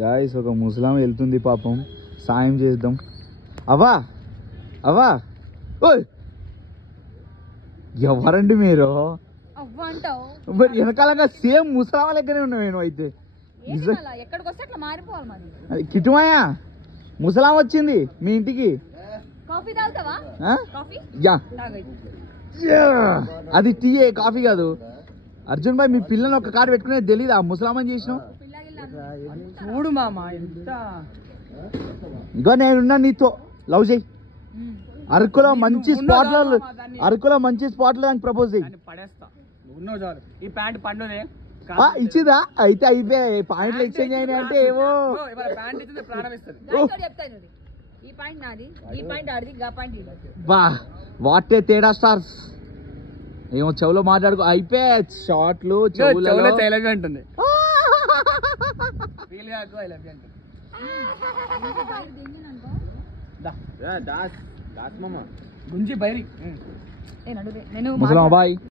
Guys ఒక ముసలాం వెళ్తుంది పాపం, సాయం చేద్దాం. అవా అవా ఓయ్ ఎవరండి మీరు? మరి వెనకాలంగా సేమ్ ముసలాం లెక్కనే ఉన్నావు నేను అయితే. కిటుమాయా ముసలాం వచ్చింది మీ ఇంటికి. అది టీయే, కాఫీ కాదు. అర్జున్ భాయ్ మీ పిల్లని ఒక కారు పెట్టుకునేది తెలీదా? ముసలామని చేసినావు. చూడు మామ, ఇంకా నేనున్నా నీతో, లవ్ చేయి. అరకులో మంచి స్పాట్లో ప్రపోజ్ చేయి. ఈ ప్యాంట్ పండుదే ఇచ్చిదా? అయితే అయిపోయాయి పాయింట్లు ఎక్స్చేంజ్ అయినాయి అంటే ఏమో. బా వాటే తేడా స్టార్స్ ఏమో చెవులో మాట్లాడుకో. అయిపోయా షార్ట్లు చెవులో ఉంటుంది. గుంజి బైరి ముసలాం బాయ్.